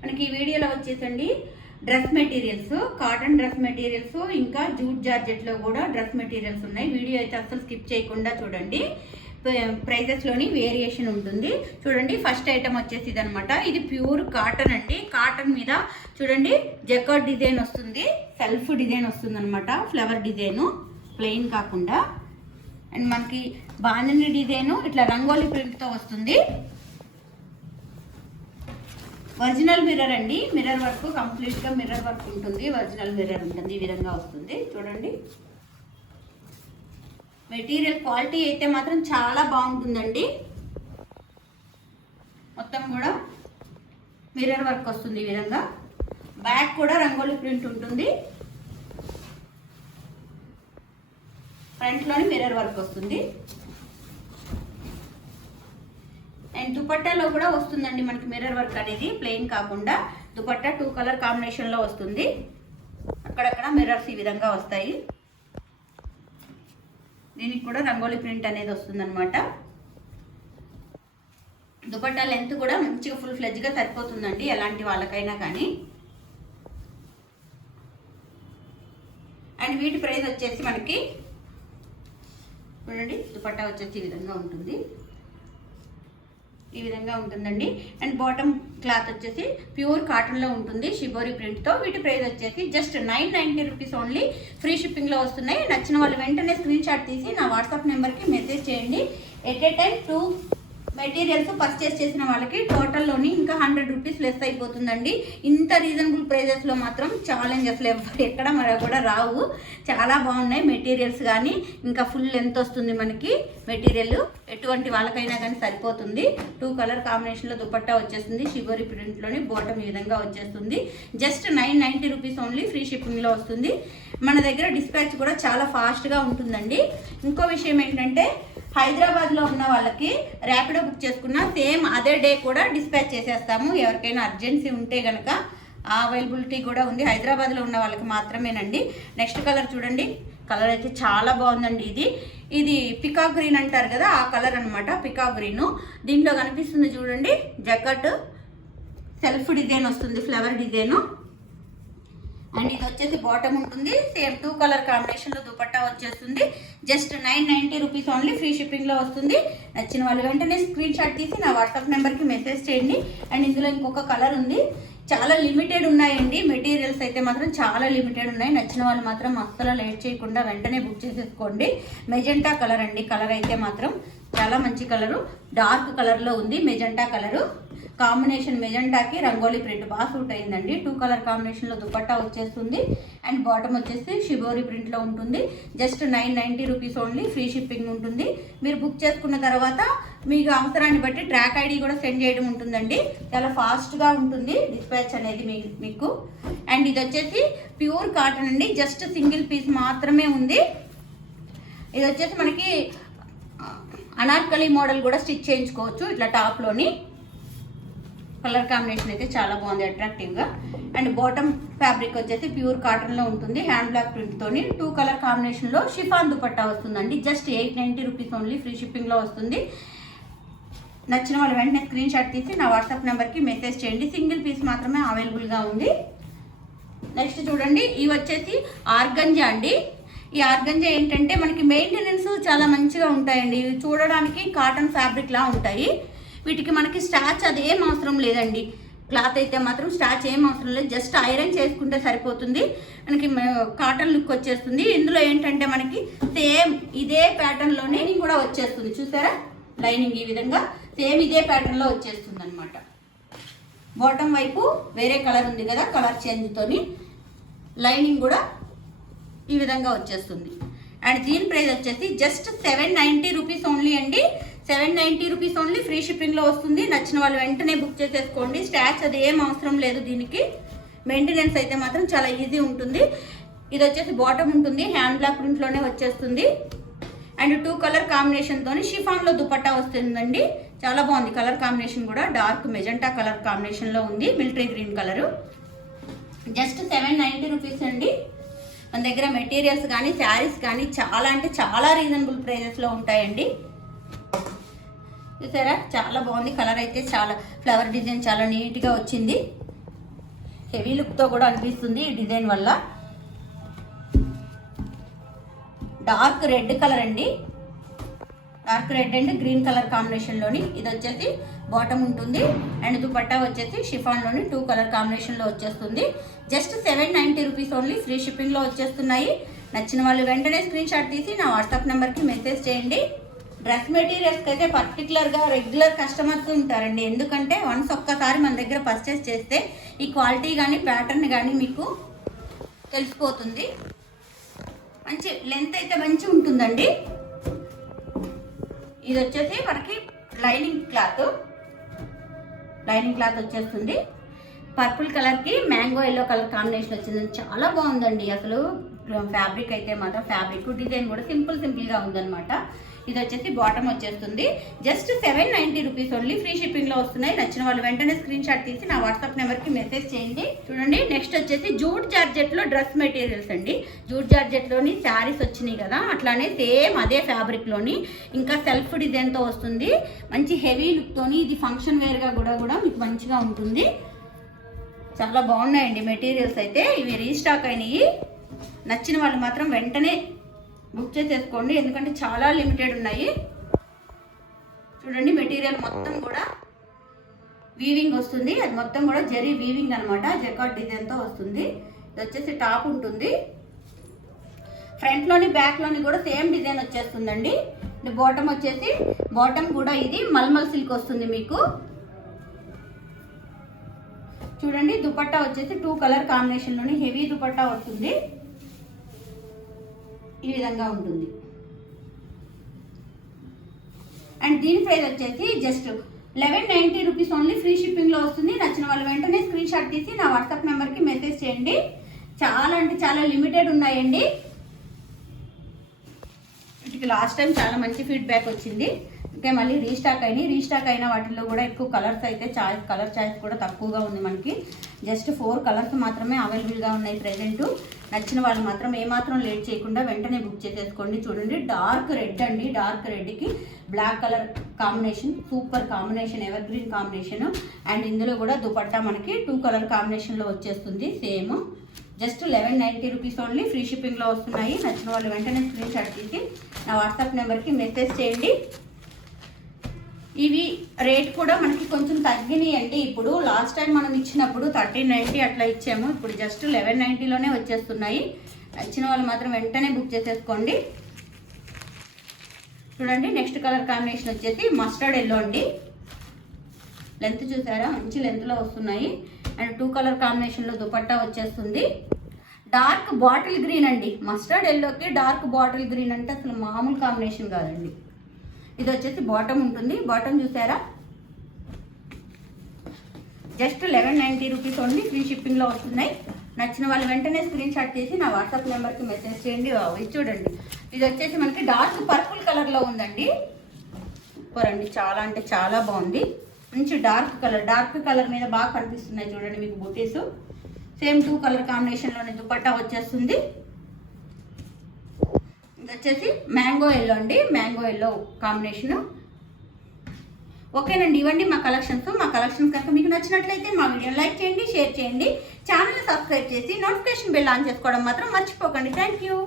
మనకి ఈ వీడియోలో వచ్చేసండి dress materials, cotton dress materials, ఇంకా జూట్ జార్జెట్లో కూడా డ్రెస్ మెటీరియల్స్ ఉన్నాయి. వీడియో అయితే అసలు స్కిప్ చేయకుండా చూడండి. ప్రైజెస్లోని వేరియేషన్ ఉంటుంది. చూడండి, ఫస్ట్ ఐటమ్ వచ్చేసి ఇదనమాట. ఇది ప్యూర్ కాటన్ అండి. కాటన్ మీద చూడండి జకార్డ్ డిజైన్ వస్తుంది, సెల్ఫ్ డిజైన్ వస్తుంది అనమాట. ఫ్లవర్ డిజైను ప్లెయిన్ కాకుండా, అండ్ మనకి బాందిని డిజైను ఇట్లా రంగోలీ ప్రింట్తో వస్తుంది. ఒరిజినల్ మిర్రర్ అండి. మిర్రర్ వర్క్ కంప్లీట్గా మిర్రర్ వర్క్ ఉంటుంది. ఒరిజినల్ మిర్రర్ ఉంటుంది. ఈ విధంగా వస్తుంది. చూడండి, మెటీరియల్ క్వాలిటీ అయితే మాత్రం చాలా బాగుంటుందండి. మొత్తం కూడా మిర్రర్ వర్క్ వస్తుంది. ఈ విధంగా బ్యాక్ కూడా రంగోలీ ప్రింట్ ఉంటుంది. ఫ్రంట్లోని మిర్రర్ వర్క్ వస్తుంది. అండ్ దుపట్టాలో కూడా వస్తుందండి మనకి మిర్రర్ వర్క్ అనేది, ప్లెయిన్ కాకుండా. దుపట్టా 2 కలర్ కాంబినేషన్లో వస్తుంది. అక్కడక్కడ మిర్రర్స్ ఈ విధంగా వస్తాయి. దీనికి కూడా రంగోలీ ప్రింట్ అనేది వస్తుంది అనమాట. దుపట్టా లెంత్ కూడా మంచిగా ఫుల్ ఫ్లెడ్జ్గా సరిపోతుందండి ఎలాంటి వాళ్ళకైనా కానీ. అండ్ వీటి ప్రైస్ వచ్చేసి మనకి చూడండి, దుపట్టా వచ్చేసి ఈ విధంగా ఉంటుంది. ఈ విధంగా ఉంటుందండి. అండ్ బాటమ్ క్లాత్ వచ్చేసి ప్యూర్ కాటన్లో ఉంటుంది, షిబోరి ప్రింట్తో. వీటి ప్రైస్ వచ్చేసి జస్ట్ 990 రూపీస్ ఓన్లీ. ఫ్రీ షిప్పింగ్లో వస్తున్నాయి. నచ్చిన వాళ్ళు వెంటనే స్క్రీన్ షాట్ తీసి నా వాట్సాప్ నెంబర్కి మెసేజ్ చేయండి. At a time 2 materials purchase చేసిన వాళ్ళకి టోటల్లోని ఇంకా 100 రూపీస్ లెస్ అయిపోతుందండి. ఇంత రీజనబుల్ ప్రైజెస్లో మాత్రం ఛాలెంజ్ అసలు ఎక్కడ మరి కూడా రావు. చాలా బాగున్నాయి మెటీరియల్స్ కానీ. ఇంకా ఫుల్ లెంత్ వస్తుంది మనకి మెటీరియల్. ఎటువంటి వాళ్ళకైనా కానీ సరిపోతుంది. 2 కలర్ కాంబినేషన్లో దుపట్టా వచ్చేస్తుంది. షిబోరి ప్రింట్లోని బాటమ్ ఈ విధంగా వచ్చేస్తుంది. Just 990 rupees only. ఫ్రీ షిప్పింగ్లో వస్తుంది. మన దగ్గర డిస్పాచ్ కూడా చాలా ఫాస్ట్గా ఉంటుందండి. ఇంకో విషయం ఏంటంటే, హైదరాబాద్లో ఉన్న వాళ్ళకి ర్యాపిడో బుక్ చేసుకున్న సేమ్ అదే డే కూడా డిస్పాచ్ చేసేస్తాము. ఎవరికైనా అర్జెన్సీ ఉంటే కనుక అవైలబిలిటీ కూడా ఉంది. హైదరాబాద్లో ఉన్న వాళ్ళకి మాత్రమేనండి. నెక్స్ట్ కలర్ చూడండి, కలర్ అయితే చాలా బాగుందండి. ఇది పికాక్ గ్రీన్ అంటారు కదా, ఆ కలర్ అనమాట. Peacock green. దీంట్లో కనిపిస్తుంది చూడండి, జకెట్ సెల్ఫ్ డిజైన్ వస్తుంది, ఫ్లవర్ డిజైను. అండ్ ఇది వచ్చేసి బాటమ్ ఉంటుంది. సేమ్ 2 కలర్ కాంబినేషన్లో దుపట్టా వచ్చేస్తుంది. Just 990 rupees only. ఫ్రీ షిప్పింగ్లో వస్తుంది. నచ్చిన వాళ్ళు వెంటనే స్క్రీన్ షాట్ తీసి నా వాట్సాప్ నెంబర్కి మెసేజ్ చేయండి. అండ్ ఇందులో ఇంకొక కలర్ ఉంది. చాలా లిమిటెడ్ ఉన్నాయండి మెటీరియల్స్ అయితే మాత్రం, చాలా లిమిటెడ్ ఉన్నాయి. నచ్చిన వాళ్ళు మాత్రం అస్సలు లేట్ చేయకుండా వెంటనే బుక్ చేసేసుకోండి. మెజెంటా కలర్ అండి. కలర్ అయితే మాత్రం చాలా మంచి కలరు. డార్క్ కలర్లో ఉంది మెజెంటా కలరు. కాంబినేషన్ మెజెంటాకి రంగోలీ ప్రింట్ బాగా సూట్ అయిందండి. 2 కలర్ కాంబినేషన్లో దుపట్టా వచ్చేస్తుంది. అండ్ బాటమ్ వచ్చేసి షిబోరి ప్రింట్లో ఉంటుంది. Just 990 rupees only. Free shipping ఉంటుంది. మీరు బుక్ చేసుకున్న తర్వాత మీకు అవసరాన్ని బట్టి ట్రాక్ ఐడి కూడా సెండ్ చేయడం ఉంటుందండి. చాలా ఫాస్ట్గా ఉంటుంది డిస్పాచ్ అనేది మీకు. అండ్ ఇది వచ్చేసి ప్యూర్ కాటన్ అండి. జస్ట్ సింగిల్ పీస్ మాత్రమే ఉంది. ఇది వచ్చేసి మనకి అనార్కలి మోడల్ కూడా స్టిచ్ చేయించుకోవచ్చు. ఇట్లా టాప్లోని కలర్ కాంబినేషన్ అయితే చాలా బాగుంది, అట్రాక్టివ్గా. అండ్ బాటమ్ ఫ్యాబ్రిక్ వచ్చేసి ప్యూర్ కాటన్లో ఉంటుంది. హ్యాండ్ బ్లాక్ ప్రింట్తోని 2 కలర్ కాంబినేషన్లో షిఫాన్ దుపట్టా వస్తుందండి. Just 890 rupees only. ఫ్రీ షిప్పింగ్లో వస్తుంది. నచ్చిన వాళ్ళు వెంటనే స్క్రీన్ షాట్ తీసి నా వాట్సాప్ నెంబర్కి మెసేజ్ చేయండి. సింగిల్ పీస్ మాత్రమే అవైలబుల్గా ఉంది. నెక్స్ట్ చూడండి, ఇవి వచ్చేసి ఆర్గంజా అండి. ఈ ఆర్గంజా ఏంటంటే మనకి మెయింటెనెన్స్ చాలా మంచిగా ఉంటాయండి. ఇవి చూడడానికి కాటన్ ఫ్యాబ్రిక్లా ఉంటాయి. వీటికి మనకి స్టాచ్ అదేం అవసరం లేదండి. క్లాత్ అయితే మాత్రం స్టాచ్ ఏం అవసరం లేదు. జస్ట్ ఐరన్ చేసుకుంటే సరిపోతుంది. మనకి కాటన్ లుక్ వచ్చేస్తుంది. ఇందులో ఏంటంటే మనకి సేమ్ ఇదే ప్యాటర్న్లోనే కూడా వచ్చేస్తుంది. చూసారా, లైనింగ్ ఈ విధంగా సేమ్ ఇదే ప్యాటర్న్లో వచ్చేస్తుంది అనమాట. బాటమ్ వైపు వేరే కలర్ ఉంది కదా, కలర్ చేంజ్తోని లైనింగ్ కూడా ఈ విధంగా వచ్చేస్తుంది. అండ్ దీని ప్రైస్ వచ్చేసి జస్ట్ 790 రూపీస్ ఓన్లీ అండి. 790 రూపీస్ ఓన్లీ. ఫ్రీ షిప్పింగ్లో వస్తుంది. నచ్చిన వాళ్ళు వెంటనే బుక్ చేసేసుకోండి. స్టాచ్ అది ఏం అవసరం లేదు దీనికి. మెయింటెనెన్స్ అయితే మాత్రం చాలా ఈజీ ఉంటుంది. ఇది వచ్చేసి బాటమ్ ఉంటుంది, హ్యాండ్ బ్లాక్ ప్రింట్లోనే వచ్చేస్తుంది. అండ్ 2 కలర్ కాంబినేషన్తో షిఫాన్లో దుపట్టా వస్తుందండి. చాలా బాగుంది కలర్ కాంబినేషన్ కూడా. డార్క్ మెజెంటా కలర్ కాంబినేషన్లో ఉంది, military green colour. Just 790 rupees అండి. మన దగ్గర మెటీరియల్స్ కానీ శారీస్ కానీ చాలా అంటే చాలా రీజనబుల్ ప్రైజెస్లో ఉంటాయండి. చూసారా చాలా బాగుంది కలర్ అయితే, చాలా ఫ్లవర్ డిజైన్ చాలా నీట్గా వచ్చింది. హెవీ లుక్తో కూడా అనిపిస్తుంది ఈ డిజైన్ వల్ల. డార్క్ రెడ్ కలర్ అండి, dark red and green colour కాంబినేషన్లోని ఇది వచ్చేసి బాటమ్ ఉంటుంది. అండ్ దుపట్టా వచ్చేసి షిఫాన్లోని 2 కలర్ కాంబినేషన్లో వచ్చేస్తుంది. జస్ట్ 790 రూపీస్ ఓన్లీ, ఫ్రీ షిప్పింగ్లో వచ్చేస్తున్నాయి. నచ్చిన వాళ్ళు వెంటనే స్క్రీన్ షాట్ తీసి నా వాట్సాప్ నెంబర్కి మెసేజ్ చేయండి. డ్రెస్ మెటీరియల్స్కి అయితే పర్టికులర్గా రెగ్యులర్ కస్టమర్స్ ఉంటారండి. ఎందుకంటే వన్స్ ఒక్కసారి మన దగ్గర పర్చేస్ చేస్తే ఈ క్వాలిటీ కానీ ప్యాటర్న్ కానీ మీకు తెలిసిపోతుంది. మంచి లెంత్ అయితే మంచి ఉంటుందండి. ఇది వచ్చేసి మనకి లైనింగ్ క్లాత్ వచ్చేస్తుంది. పర్పుల్ కలర్కి మ్యాంగో ఎల్లో కలర్ కాంబినేషన్ వచ్చింది. చాలా బాగుందండి. అసలు ఫ్యాబ్రిక్ అయితే మాత్రం ఫ్యాబ్రిక్ డిజైన్ కూడా సింపుల్గా ఉందన్నమాట. ఇది వచ్చేసి బాటమ్ వచ్చేస్తుంది. జస్ట్ 790 రూపీస్ ఓన్లీ, ఫ్రీ షిప్పింగ్లో వస్తున్నాయి. నచ్చిన వాళ్ళు వెంటనే స్క్రీన్ షాట్ తీసి నా వాట్సాప్ నెంబర్కి మెసేజ్ చేయండి. చూడండి, నెక్స్ట్ వచ్చేసి జూట్ జార్జెట్లో డ్రెస్ మెటీరియల్స్ అండి. జూట్ జార్జెట్లోని శారీస్ వచ్చినాయి కదా, అట్లానే సేమ్ అదే ఫ్యాబ్రిక్లోని ఇంకా సెల్ఫ్ డిజైన్తో వస్తుంది. మంచి హెవీ లుక్తోని ఇది ఫంక్షన్ వేర్గా కూడా మీకు మంచిగా ఉంటుంది. చాలా బాగున్నాయండి మెటీరియల్స్ అయితే. ఇవి రీస్టాక్ అయినాయి. నచ్చిన వాళ్ళు మాత్రం వెంటనే బుక్ చేసేసుకోండి, ఎందుకంటే చాలా లిమిటెడ్ ఉన్నాయి. చూడండి, మెటీరియల్ మొత్తం కూడా వీవింగ్ వస్తుంది. అది మొత్తం కూడా జరీ వీవింగ్ అనమాట, జకార్డ్ డిజైన్తో వస్తుంది. ఇది వచ్చేసి టాప్ ఉంటుంది. ఫ్రంట్లోని బ్యాక్లోని కూడా సేమ్ డిజైన్ వచ్చేస్తుందండి. బాటమ్ వచ్చేసి బాటమ్ కూడా ఇది మల్మల్ సిల్క్ వస్తుంది మీకు. చూడండి, దుపట్టా వచ్చేసి 2 కలర్ కాంబినేషన్లోని హెవీ దుపట్టా వస్తుంది. ఈ విధంగా ఉంటుంది. అండ్ దీని ప్రైస్ వచ్చేసి జస్ట్ 1190 రూపీస్ ఓన్లీ, ఫ్రీ షిప్పింగ్లో వస్తుంది. నచ్చిన వాళ్ళు వెంటనే స్క్రీన్ షాట్ తీసి నా వాట్సాప్ నెంబర్కి మెసేజ్ చేయండి. చాలా అంటే చాలా లిమిటెడ్ ఉన్నాయండి. వీటికి లాస్ట్ టైం చాలా మంచి ఫీడ్బ్యాక్ వచ్చింది. ఇంకా మళ్ళీ రీస్టాక్ అయిన వాటిల్లో కూడా ఎక్కువ కలర్స్ అయితే కలర్ చాయిస్ కూడా తక్కువగా ఉంది. మనకి జస్ట్ 4 కలర్స్ మాత్రమే అవైలబుల్గా ఉన్నాయి ప్రెజెంట్. నచ్చిన వాళ్ళు మాత్రం ఏమాత్రం లేట్ చేయకుండా వెంటనే బుక్ చేసేసుకోండి. చూడండి, డార్క్ రెడ్ అండి, డార్క్ రెడ్కి black colour combination, super combination, evergreen combination. And ఇందులో కూడా దుపట్టా మనకి 2 కలర్ కాంబినేషన్లో వచ్చేస్తుంది. Same just 1190 rupees only, free షిప్పింగ్లో వస్తున్నాయి. నచ్చిన వాళ్ళు వెంటనే స్క్రీన్ షాట్ తీసి నా వాట్సాప్ నెంబర్కి మెసేజ్ చేయండి. ఇవి రేట్ కూడా మనకి కొంచెం తగ్గినాయి అండి. ఇప్పుడు లాస్ట్ టైం మనం ఇచ్చినప్పుడు 1390 అట్లా ఇచ్చాము. ఇప్పుడు జస్ట్ 1190లోనే వచ్చేస్తున్నాయి. నచ్చిన వాళ్ళు మాత్రం వెంటనే బుక్ చేసేసుకోండి. చూడండి, నెక్స్ట్ కలర్ కాంబినేషన్ వచ్చేసి మస్టర్డ్ ఎల్లో అండి. లెంత్ చూసారా, మంచి లెంత్లో వస్తున్నాయి. అండ్ 2 కలర్ కాంబినేషన్లో దుపట్టా వచ్చేస్తుంది. డార్క్ బాటిల్ గ్రీన్ అండి. మస్టర్డ్ ఎల్లోకి డార్క్ బాటిల్ గ్రీన్ అంటే అసలు మామూలు కాంబినేషన్ కాదండి. ఇది వచ్చేసి బాటమ్ ఉంటుంది. బాటమ్ చూసారా, జస్ట్ 1190 రూపీస్ ఓన్లీ, ఫ్రీ షిప్పింగ్లో వస్తున్నాయి. నచ్చిన వాళ్ళు వెంటనే స్క్రీన్ షాట్ చేసి నా వాట్సాప్ నెంబర్కి మెసేజ్ చేయండి. ఇది చూడండి, ఇది వచ్చేసి మనకి డార్క్ పర్పుల్ కలర్లో ఉందండి. సూపర్ అండి, చాలా అంటే చాలా బాగుంది. మంచి డార్క్ కలర్ మీద బాగా కనిపిస్తున్నాయి. చూడండి మీకు బూటీస్. సేమ్ 2 కలర్ కాంబినేషన్లోని దుపట్టా వచ్చేస్తుంది. ఇది వచ్చేసి మ్యాంగో ఎల్లో అండి, మ్యాంగో ఎల్లో కాంబినేషన్. ఓకేనండి, ఇవ్వండి మా కలెక్షన్స్. మా కలెక్షన్స్ కనుక మీకు నచ్చినట్లయితే మా వీడియోని లైక్ చేయండి, షేర్ చేయండి, ఛానల్ని సబ్స్క్రైబ్ చేసి నోటిఫికేషన్ బెల్ ఆన్ చేసుకోవడం మాత్రం మర్చిపోకండి. Thank you.